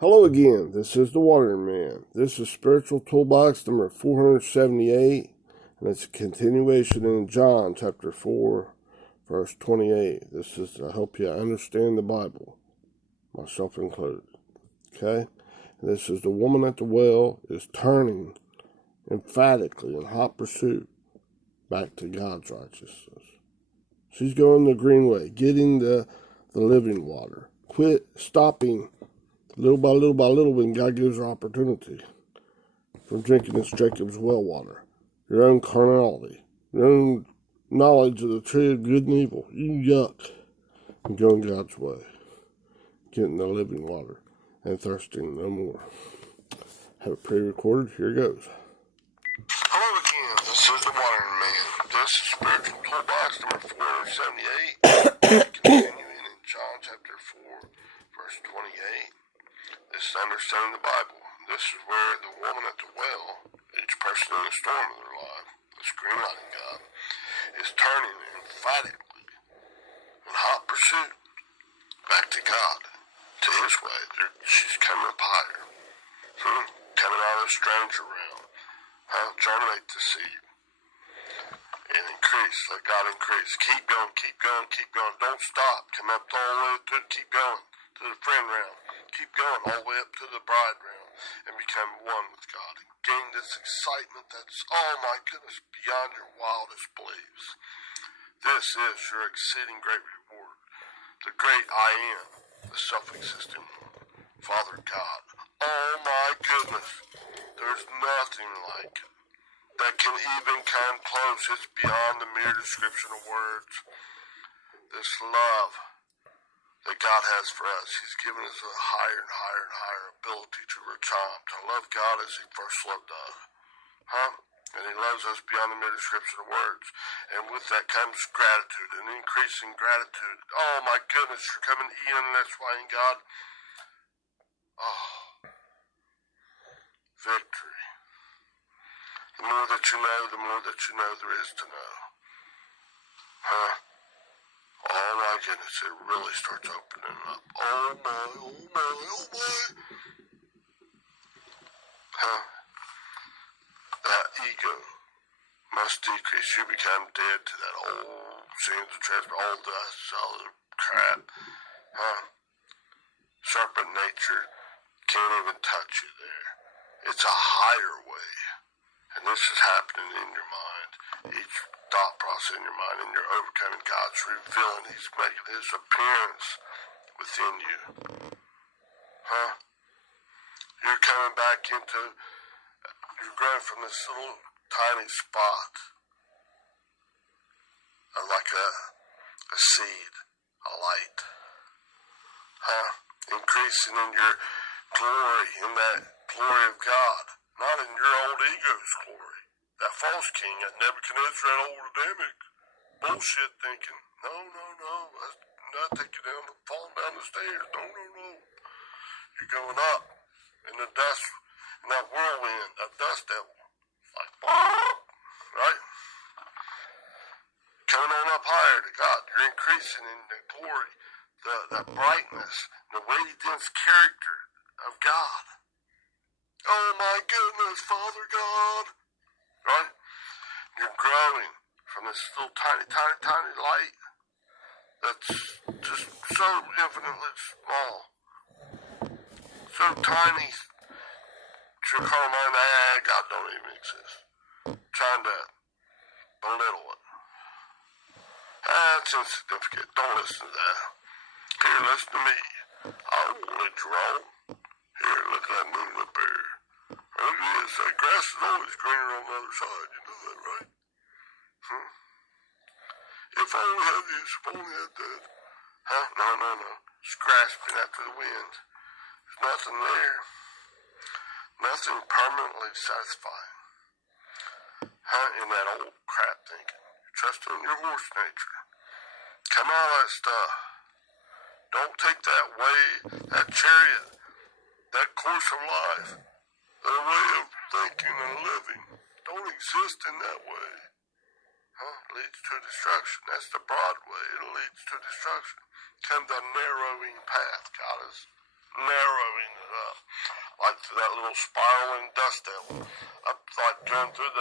Hello again, this is the Watering Man. This is Spiritual Toolbox number 478, and it's a continuation in John chapter 4, verse 28. This is to help you understand the Bible, myself included. Okay? And this is the woman at the well is turning emphatically in hot pursuit back to God's righteousness. She's going the green way, getting the living water. Quit stopping little by little when God gives her opportunity from drinking this Jacob's well water. Your own carnality, your own knowledge of the tree of good and evil. You yuck. And going God's way. Getting the living water and thirsting no more. Have it pre-recorded. Here goes. Hello again. This is the Watering Man. This is Spiritual Toolbox number 478. Continuing in John chapter 4, verse 28. This is understanding the Bible. This is where the woman at the well, each person in the storm of their life, this greenlighting God, is turning emphatically in hot pursuit back to God, to His way. She's coming up higher. Coming out of the stranger realm. Germinate the seed. And increase. Let God increase. Keep going, keep going, keep going. Don't stop. Come up all the way to keep going to the friend realm. Keep going all the way up to the bride realm and become one with God and gain this excitement that's, oh my goodness, beyond your wildest beliefs. This is your exceeding great reward. The great I am, the self-existing one, Father God. Oh my goodness, there's nothing like it that can even come close. It's beyond the mere description of words. This love that God has for us, He's given us a higher and higher and higher ability to reach on, to love God as He first loved us. And He loves us beyond the mere description of words. And with that comes gratitude, an increasing gratitude. Oh my goodness, you're coming in, and that's why in God, victory. The more that you know, the more that you know there is to know. Oh my goodness, it really starts opening up. Oh my, oh my, oh my. That ego must decrease. You become dead to that old sins of transfer, all that solid crap. Serpent nature can't even touch you there. It's a higher way. And this is happening in your mind. Each thought process in your mind, and you're overcoming. God's revealing. He's making His appearance within you. You're coming back into, you're growing from this little tiny spot of like a seed, a light. Increasing in your glory, in that glory of God. Not in your old ego's glory. That false king, that Nebuchadnezzar, that old Adamic bullshit thinking. No. That's not taking you down, falling down the stairs. No. You're going up in the dust, in that whirlwind, that dust devil. Like, right? Coming on up higher to God. You're increasing in the glory, the brightness, the weighty, dense character of God. Oh my goodness, Father God. Right? You're growing from this little tiny light that's just so infinitely small. So tiny. Your carnal mind, God don't even exist. Trying to belittle it. That's insignificant. Don't listen to that. Here, listen to me. I won't let you wrong. Here, look at that moon up there. Look at this. That grass is always greener on the other side. You know that, right? If I only had this, if I only had that. No. It's grasping after the wind. There's nothing there. Nothing permanently satisfying. In that old crap thinking. You're trusting in your horse nature. Come out of that stuff. Don't take that way, that chariot, that course of life, that way of thinking and living. Don't exist in that way. It leads to destruction. That's the broad way. It leads to destruction. Come the narrowing path. God is narrowing it up. to that little spiraling dust devil. Up like going through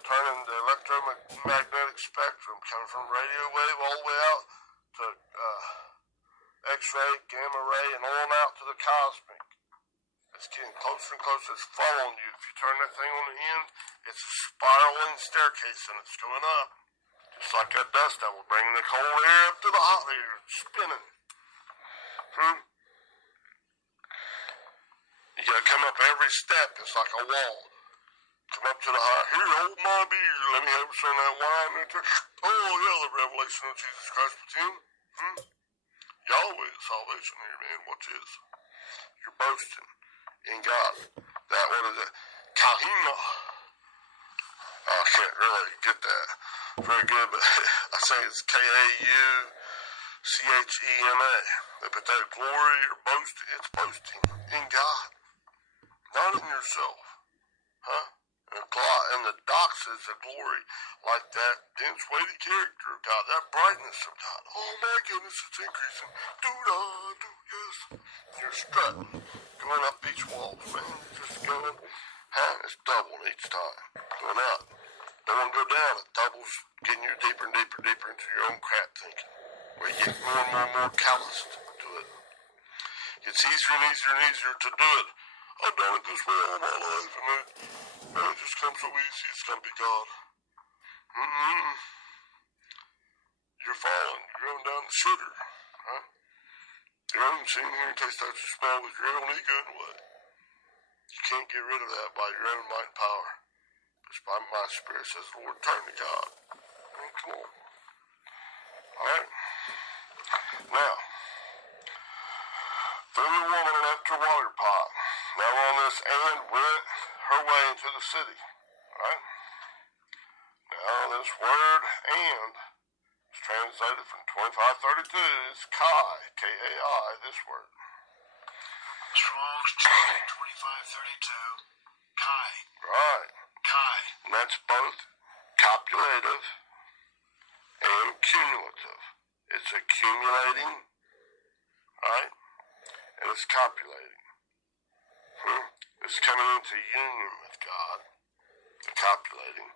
turning the electromagnetic spectrum, coming from radio wave all the way out to X-ray, gamma ray, and on out to the cosmic. It's getting closer and closer. It's following you. If you turn that thing on the end, it's a spiraling staircase, and it's going up. Just like that dust devil, bringing the cold air up to the hot air, spinning. You gotta come up every step. It's like a wall. Come up to the high. Here, hold my beer. Let me have some of that wine. Oh, yeah, the revelation of Jesus Christ with him. Yahweh is salvation here, man. What is? You're boasting in God. That one is a kahina. I can't really get that very good, but I say it's K-A-U-C-H-E-N-A. But that glory or boasting, it's boasting in God, not in yourself. And the dox is the glory, like that dense, weighty character of God, that brightness of God. Oh my goodness, it's increasing. Yes. You're strutting, going up each wall, man. Just going, it's doubling each time. Going up. Don't want to go down. It doubles, getting you deeper and deeper, deeper into your own crap thinking, where you get more and more calloused to it. It's easier and easier and easier to do it. I've done it this way all my life, and it just comes so easy. It's gonna be God. You're falling. You're going down the shitter, huh? You're even seen here and taste that you smell with your own ego in a way. You can't get rid of that by your own might and power. Just by my spirit says, Lord, turn to God. Come on. Alright? Now, then the woman left her water pot. Now on this and went her way into the city. Alright? Now this word and is translated from 2532 is kai, K-A-I, this word. Strong's J 2532, kai. Right. Kai. And that's both copulative and cumulative. It's accumulating, right? And it's copulating. It's coming into union with God, and copulating,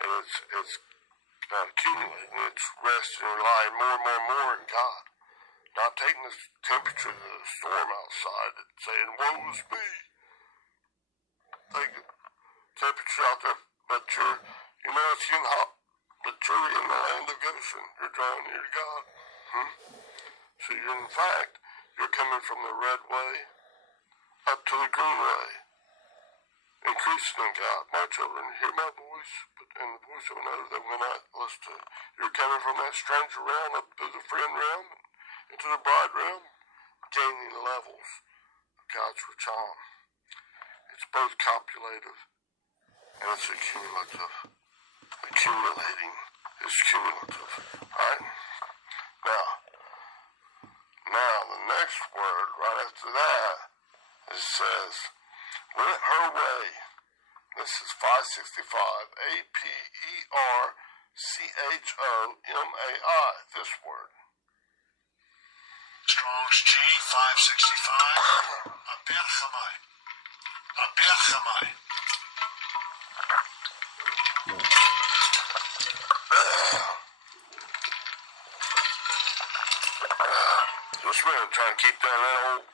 and it's accumulating. It's resting and relying more and more and more in God. Not taking the temperature of the storm outside and saying, woe is me. Take the temperature out there, but it's getting hot, but you're in the land of Goshen. You're drawing near to God. So you're coming from the red way up to the green way. Increasing in God. My children, hear my voice, and the voice of another that will not listen to. You're coming from that stranger realm up to the friend realm, into the bride realm, gaining levels of God's charm. It's both copulative and it's accumulative. Accumulating is cumulative. Alright? Now, the next word right after that, it says, went her way. This is 565, A-P-E-R-C-H-O-M-A-I, this word. Strong's G 565, Aberchamai. Aberchamai. Just a minute, trying to keep down that old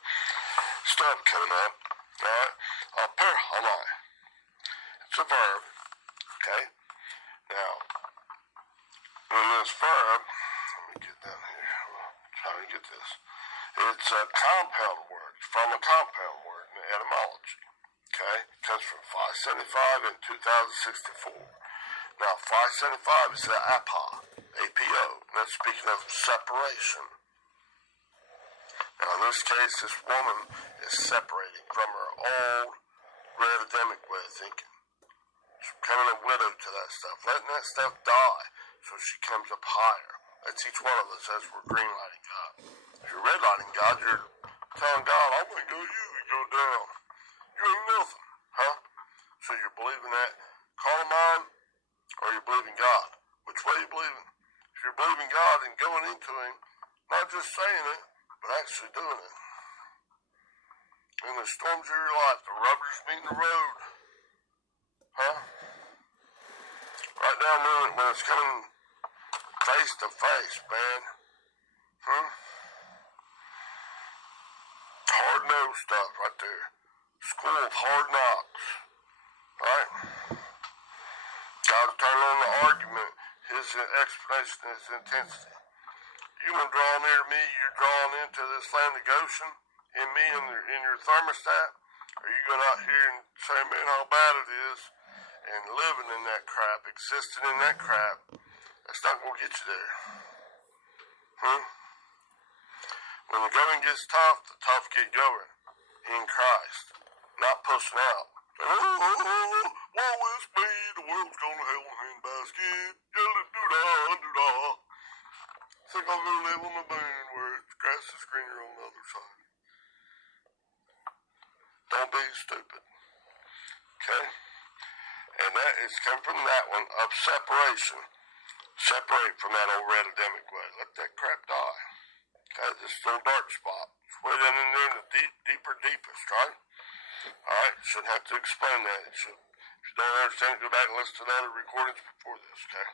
stuff coming up. Alright? Aberchamai. It's a verb. Okay? Now, in this verb, let me get down here. How do you get this? It's a compound word, from a compound word in etymology. Okay? It comes from 575 and 2064. Now, 575 is the APA, A-P-O. And that's speaking of separation. Now, in this case, this woman is separating from her old red Adamic way of thinking. She's becoming a widow to that stuff, letting that stuff die so she comes up higher. That's each one of us as we're green-lighting God. If you're red-lighting God, you're telling God, I'm going to go you and go down. You ain't nothing, huh? So you're believing that carnal mind, or you're believing God? Which way are you believing? If you're believing God and going into Him, not just saying it, but actually doing it. in the storms of your life, the rubbers meeting the road. Huh? Right now, when it's coming face to face, man. Hard-nosed stuff right there. School of hard knocks. Right? God's turning on the argument. His explanation, his intensity. You want to draw near to me, you're drawing into this land of Goshen, in me, in your thermostat? Or are you going out here and say, man, how bad it is, and living in that crap, existing in that crap? That's not going to get you there. When the going gets tough, the tough get going. In Christ. Not pushing out. Oh, woe is me, the world's going to hell in a handbasket. Do-da. Think I'm going to live on the moon where the grass is greener on the other side. Don't be stupid. Okay? And that is coming from that one of separation. Separate from that old red Adamic way. Let that crap die. Okay? This little dark spot. It's way down in there in the deepest, right? Alright? Shouldn't have to explain that. If you don't understand it, go back and listen to the other recordings before this, okay?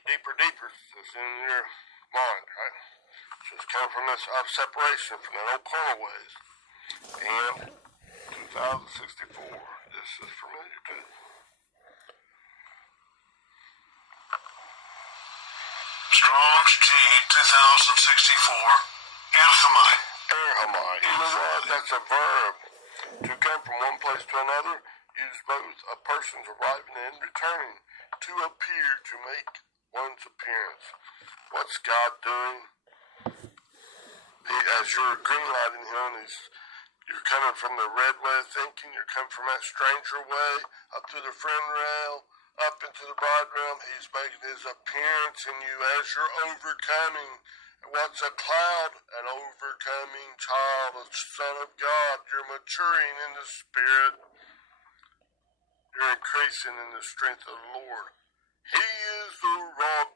Deeper is in your mind, right? So it's coming from this separation from that old carnal ways. And 2064. This is familiar too. Strong's G 2064. Erhamai. Erhamai. You know what? That's a verb. To come from one place to another, use both a person's arriving and returning. To appear, to make one's appearance. What's God doing? As you're greenlighting him, you're coming from the red way of thinking, you're coming from that stranger way, up to the friend rail, up into the bride realm. He's making his appearance in you as you're overcoming. What's a cloud? An overcoming child, a son of God. You're maturing in the Spirit. You're increasing in the strength of the Lord. He is the rock.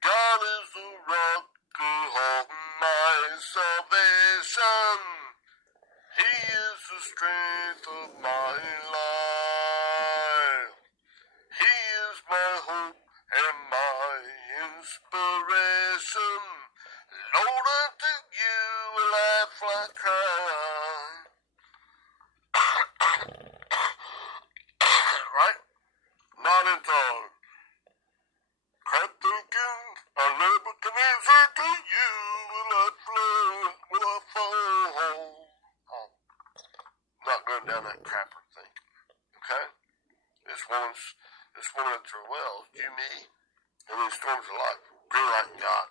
God is the rock of my salvation. He is the strength of my life. He is my hope and my inspiration. Lord, unto you will I fly cry. Right? Not in tongue. Crap thinking, I Nebuchadnezzar, to you will I fly, will I fall. Not going down that crapper thinking. Okay? This woman through wells, you, me, and these storms of life, greenlighting God.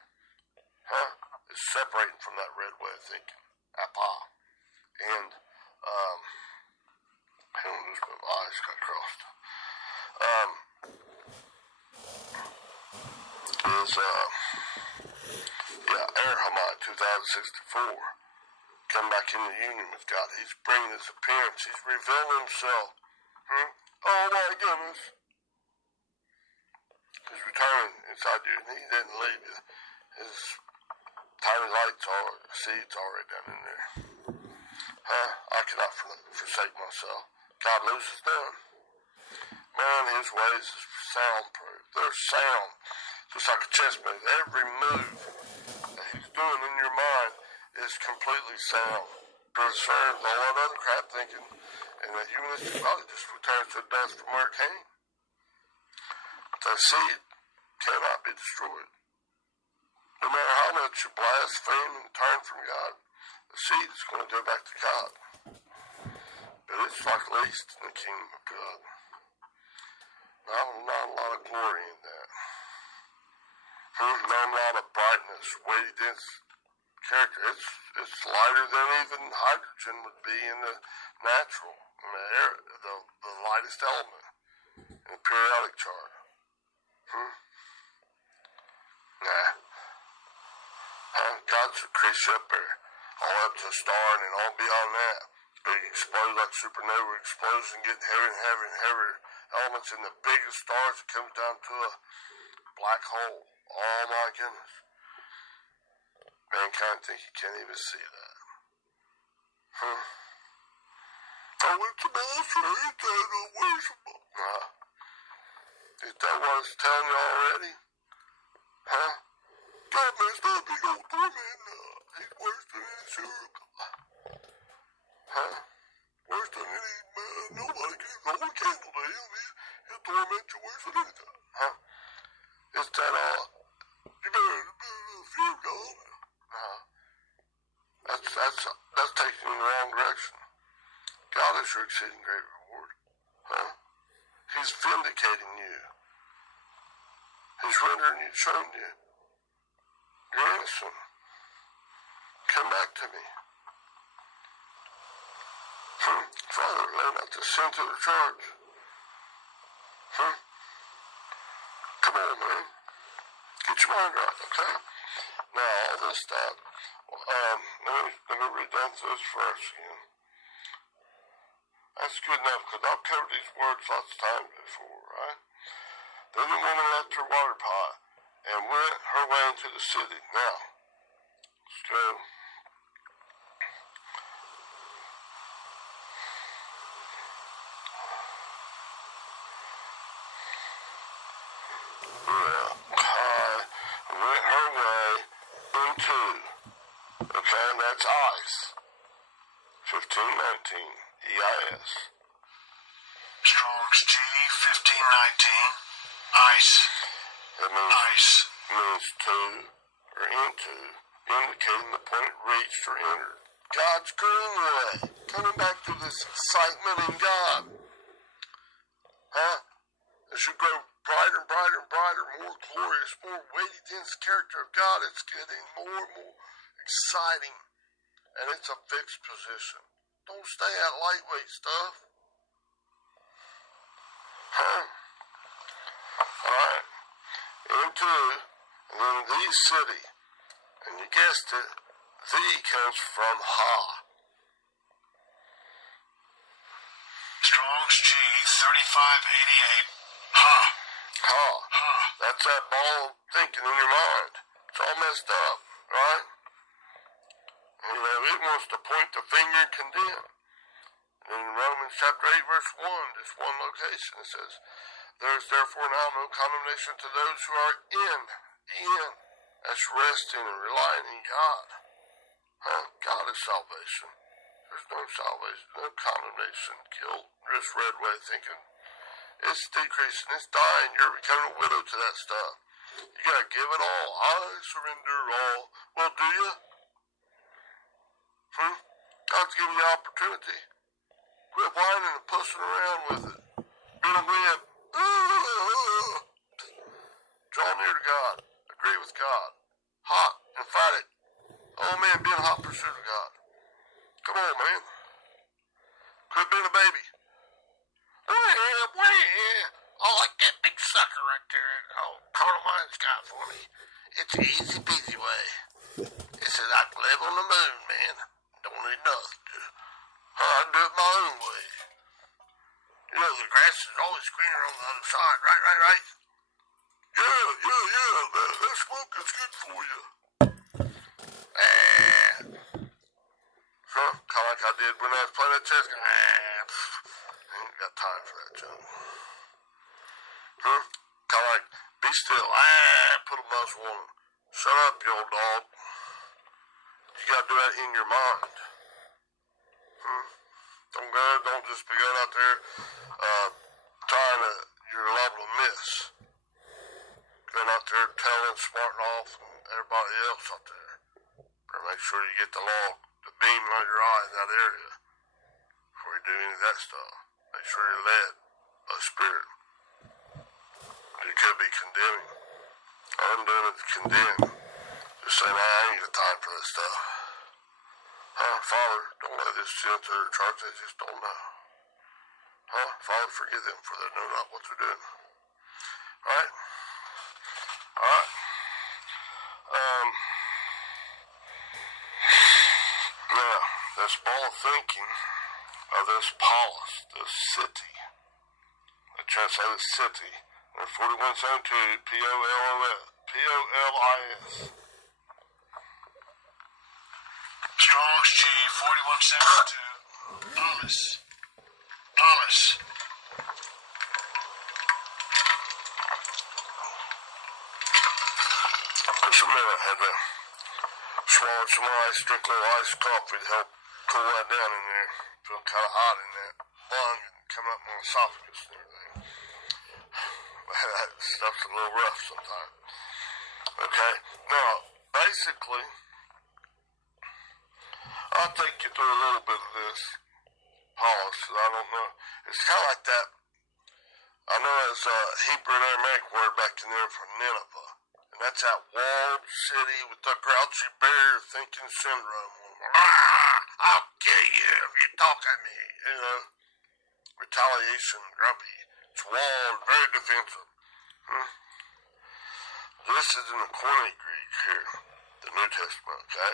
Huh? Is separating from that red way of thinking. Apa. And, I don't lose my eyes got crossed. Erhamai 2064. Come back into union with God. He's bringing his appearance. He's revealing himself. Oh my goodness. He's returning inside you, and he didn't leave you. His tiny lights are, seeds already down in there. I cannot forsake myself. God loses them. Man, his ways is soundproof. They're sound. Just like a chess move. Every move that he's doing in your mind is completely sound. Preserves all that other crap thinking, and the humanistic body just returns to the dust from where it came. The seed cannot be destroyed. No matter how much you blaspheme and turn from God, the seed is going to go back to God. But it's like least in the kingdom of God. Not a lot of glory in that. Not a lot of brightness, weighty, dense character. It's lighter than even hydrogen would be in the natural, in the air, the lightest element in the periodic chart. Nah. God's increased you up there, all up to a star and then all beyond that. Big explosion like supernova explosion, getting heavier and heavier and heavier elements in the biggest stars that comes down to a black hole. Oh my goodness. Mankind think you can't even see that. Huh? I went to master, ain't that unworshipable? Nah. Is that what it's telling you already? Huh? God messed up, he's gonna torment. He's worse than any serial killer. Huh? Worse than any man. Nobody can hold a candle to him. He'll torment you worse than anything. Huh? Is that all? You better fear God. Nah. That's taking you in the wrong direction. God is your exceeding great reward. Huh? He's vindicating you. He's rendering you, showing you. You're innocent. Come back to me. Father, lay not the sin to the charge. Come on, man. Get your mind right, okay? Now, all this stuff. Let me read down through this verse again. That's good enough, because I've covered these words lots of times before, right? Then the woman left her water pot and went her way into the city. Now, let's go. Went her way into, okay, and that's ice. 1519, EIS. Strong's G 1519. Ice. That means, Ice. means to or into, indicating the point reached or entered. God's green way. Coming back to this excitement in God. Huh? As you grow brighter and brighter and brighter, more glorious, more weighty, dense character of God, it's getting more and more exciting. And it's a fixed position. Don't stay at lightweight stuff. Huh? Alright. Into, and then the city. And you guessed it, the comes from Ha. Strong's G 3588. Ha. Ha. Ha. That's that ball of thinking in your mind. It's all messed up, right? You know, it wants to point the finger and condemn. In Romans chapter 8, verse 1, just one location, it says, there is therefore now no condemnation to those who are in. That's resting and relying in God. Huh? God is salvation. There's no salvation, no condemnation, guilt, just red way thinking. It's decreasing, it's dying, you're becoming a widow to that stuff. You gotta give it all. I surrender all. Well, do you? God's giving you opportunity. Quit whining and pussing around with it. Being a wimp. Draw near to God. Agree with God. Hot, emphatic. Oh man, be in hot pursuit of God. Come on, man. Quit being a baby. I like that big sucker right there. Oh, Carl Mine's got for me. It's an easy peasy way. It says I can live on the moon, man. Don't need nothing. I do it my own way. You know, the grass is always greener on the other side, right? Yeah. That smoke is good for you. Kind of like I did when I was playing that chess game. I ain't got time for that junk. Kind of like, be still. Put a muzzle on him. Shut up, you old dog. You gotta do that in your mind. Don't just be going out there trying to, you're liable to miss. Going out there telling, smarting off, and everybody else out there. Better make sure you get the log, the beam on your eye in that area before you do any of that stuff. Make sure you're led by the Spirit. You could be condemning. I'm doing it to condemn. Just saying, I ain't got time for this stuff. Father, don't let this sin to their charge, they just don't know. Father, forgive them, for they know not what they're doing. Alright? Now, this ball of thinking of this polis, this city. I translate this city. 4172 P-O-L-I-S. Strong's G 4172. Hollis. Hollis. Just a minute, I had to swallow some ice, drink a little iced coffee to help cool that down in there. Feeling kind of hot in that lung and coming up my esophagus and everything. That stuff's a little rough sometimes. Okay, now, basically, I'll take you through a little bit of this policy. I don't know. It's kind of like that. I know there's a Hebrew and Aramaic word back in there for Nineveh. And that's that walled city with the grouchy bear thinking syndrome. I'll kill you if you talk at me. You know, retaliation, grumpy. It's walled, very defensive. This is in the Koine Greek here, the New Testament, okay?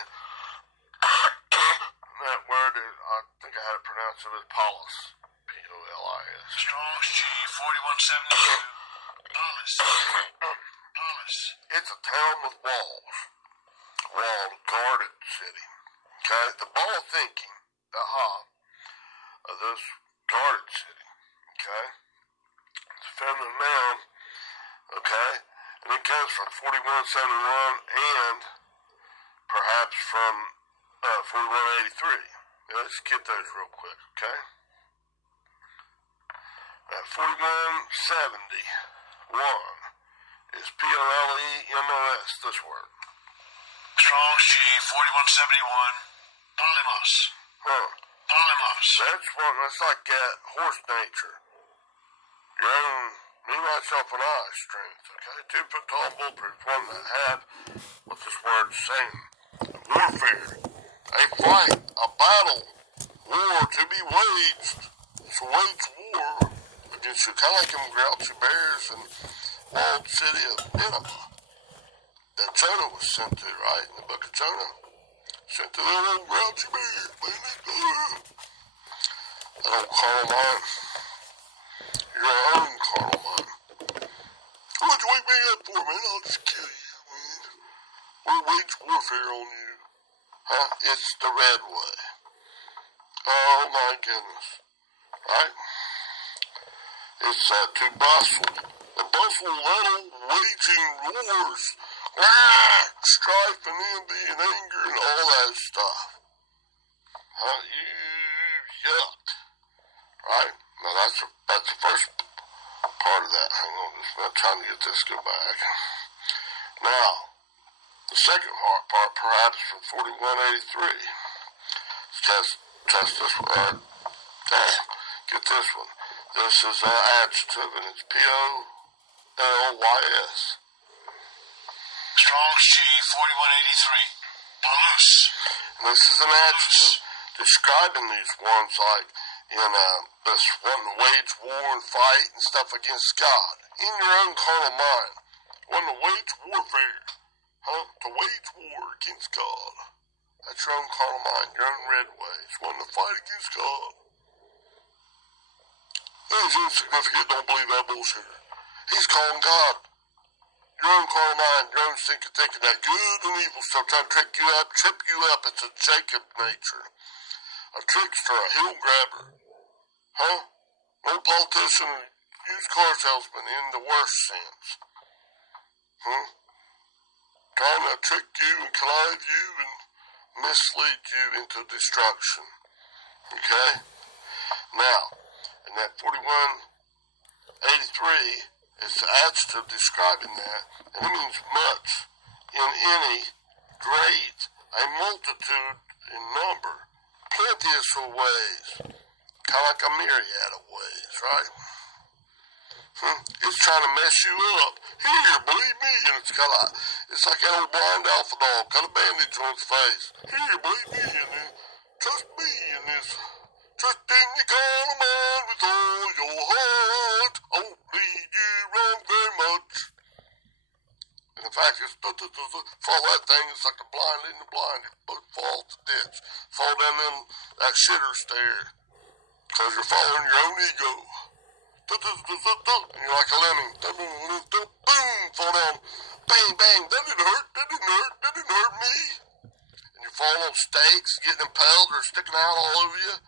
That word is, I think I had it pronounced as polis. P-O-L-I-S. Strong's G 4172. Hollis. Hollis. It's a town with walls. Walled, guarded city. Okay? The ball of thinking, the of this guarded city. Okay? It's a feminine noun. Okay? And it comes from 4171 and perhaps from 4183. Let's get those real quick, okay? 4171 is P-O-L-E-M-O-S, this word. Strong's G 4171. Polymos. Polymos. That's like horse nature. Your own, me, myself, and I strength, okay? 2 foot tall, bulletproof, one that have what this word's saying. Warfare. A fight, a battle, war to be waged. To wage war against you, kind of like them grouchy bears and walled city of Nineveh that Jonah was sent to, right? In the book of Jonah. Sent to that old grouchy bear. That old carnal mind. Your own carnal mind. What'd you wake me up for, man? I'll just kill you, man. We'll wage warfare on you. Huh? It's the red way. Oh my goodness. Right? It's to bustle. The bustle level waging wars. Strife and envy and anger and all that stuff. Huh? Yuck. Right? Now that's the first part of that. Hang on, just not trying to get this to go back. Now, the second part perhaps from 4183. Let's test this one. All right. Damn. Get this one. This is an adjective and it's P-O-L-Y-S. Strong's G 4183. Palus. And this is an adjective describing these ones like in this one to wage war and fight and stuff against God. In your own carnal mind. One to wage warfare. Huh? To wage war against God. That's your own carnal mind, your own red ways. One to fight against God. That is insignificant, don't believe that bullshit. He's calling God. Your own carnal mind, your own thinking that good and evil stuff, trying to trick you up, trip you up. It's a Jacob nature. A trickster, a heel grabber. Huh? No politician, used car salesman in the worst sense. Huh? Trying to trick you and connive you and mislead you into destruction. Okay? Now, in that 4183, it's the adjective describing that, and it means much, in any, great, a multitude in number, plenteous of ways, kind of like a myriad of ways, right? It's trying to mess you up. Here, believe me, and it's like that old blind alpha dog, got a bandage on his face. Here, believe me, and then trust me, and this, trust in your carnal mind with all your heart. Only you wrong very much. And in fact, it's follow that thing. It's like the blind leading the blind. You both fall to ditch, fall down in that shitter stair, because you're following your own ego. And you're like a lemming. Boom, fall down. Bang, bang. That didn't hurt. That didn't hurt me. And you're falling on stakes, getting impaled or sticking out all over you.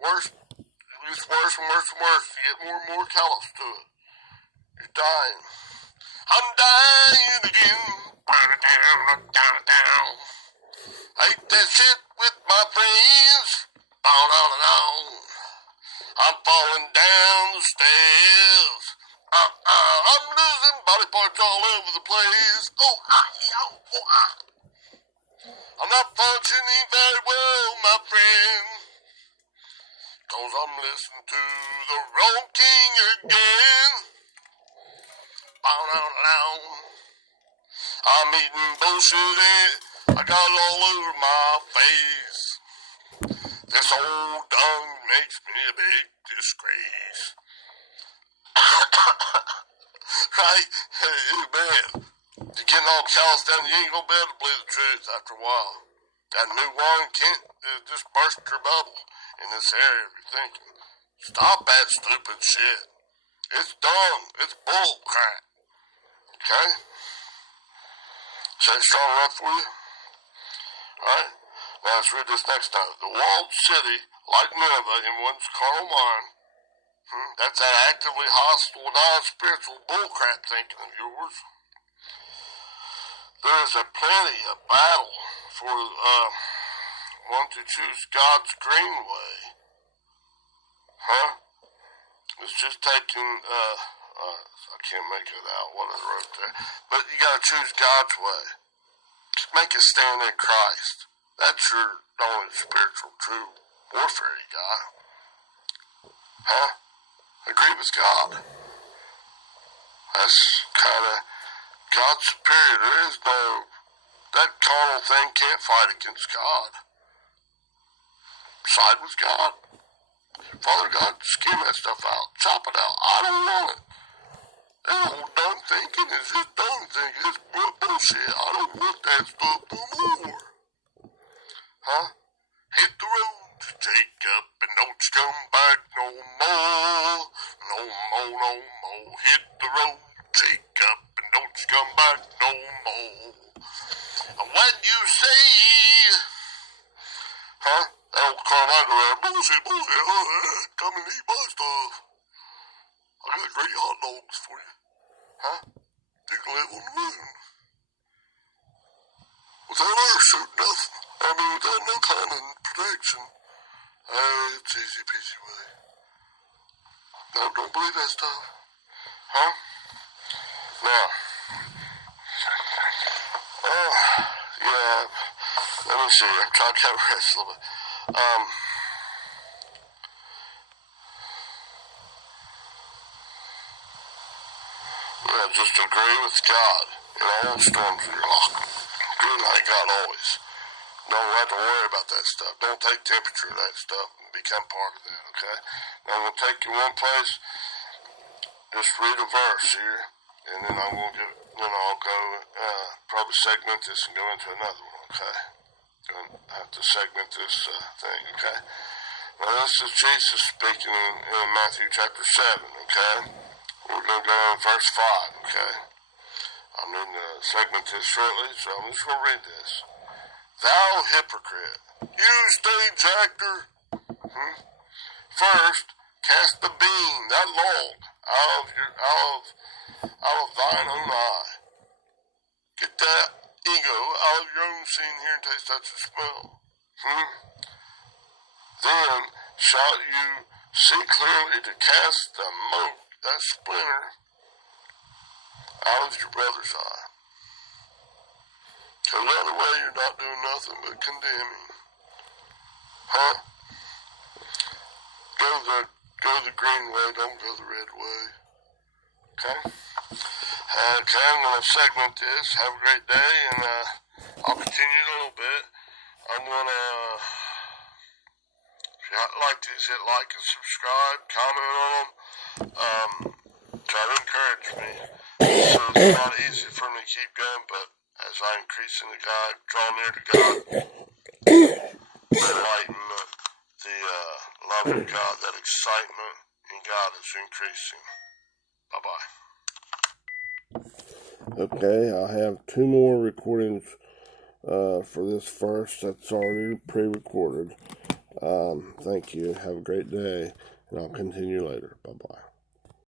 Worse, it gets worse and worse and worse. You get more and more callous to it. You're dying. I'm dying again. Down. I ate that shit with my friends. I'm falling down the stairs. I'm losing body parts all over the place. I'm not functioning very well, my friend. 'Cause I'm listening to the wrong king again. I'm eating bullshit. I got it all over my face. This old dung makes me a big disgrace. Right? Hey, man. You're getting all calloused down, you ain't gonna be able to believe the truth after a while. That new wine can't just burst your bubble in this area if you're thinking. Stop that stupid shit. It's dumb. It's bull crap. Okay? Is that strong enough for you? Alright? Now let's read this next time. The walled city, like Nineveh, in one's carnal mind. That's that actively hostile, non-spiritual bullcrap thinking of yours. There is a plenty of battle for one to choose God's green way. It's just taking, I can't make it out what I wrote there. But you gotta choose God's way. Just make a stand in Christ. That's your only spiritual true warfare you got. Agree with God. That's kind of God's superior. There is no, that carnal thing can't fight against God. Side with God. Father God, skim that stuff out. Chop it out. I don't want it. That old dumb thinking is just dumb thinking. It's bullshit. I don't want that stuff no more. Hit the road, Jacob, and don't you come back no more. No more. Hit the road, Jacob, and don't you come back no more. And when you say, that old Carmichael there, bullshit, come and eat my stuff. I got great hot dogs for you. You can live on the moon. Without air suit, nothing. I mean, without no kind of protection. It's easy peasy way. No, don't believe that stuff. Now, yeah, let me see. I'm trying to cover this a little bit. Just agree with God in all storms of your life. Good like God always. Don't have to worry about that stuff. Don't take temperature of that stuff and become part of that, okay? Now I'm going to take you one place. Just read a verse here. And then I'm going to I'll go, probably segment this and go into another one, okay? Going to have to segment this thing, okay? Now this is Jesus speaking in Matthew chapter 7, okay? We're going to go in verse 5, okay? I'm going to segment this shortly, so I'm just going to read this. Thou hypocrite, you stage actor, first cast the beam, that log, out of thine own eye. Get that ego out of your own scene here and taste, touch, and smell. Then shall you see clearly to cast the mote, that splinter, out of your brother's eye. Because the other way you're not doing nothing but condemning. Go the green way, don't go the red way. Okay? Okay, I'm going to segment this. Have a great day, and I'll continue in a little bit. I'm going to, if you'd like to, hit like and subscribe, comment on them. Try to encourage me. So it's not easy for me to keep going, but as I increase in the God, draw near to God, enlightenment, the love of God, that excitement in God is increasing. Bye-bye. Okay, I have 2 more recordings for this verse that's already pre-recorded. Thank you. Have a great day, and I'll continue later. Bye-bye.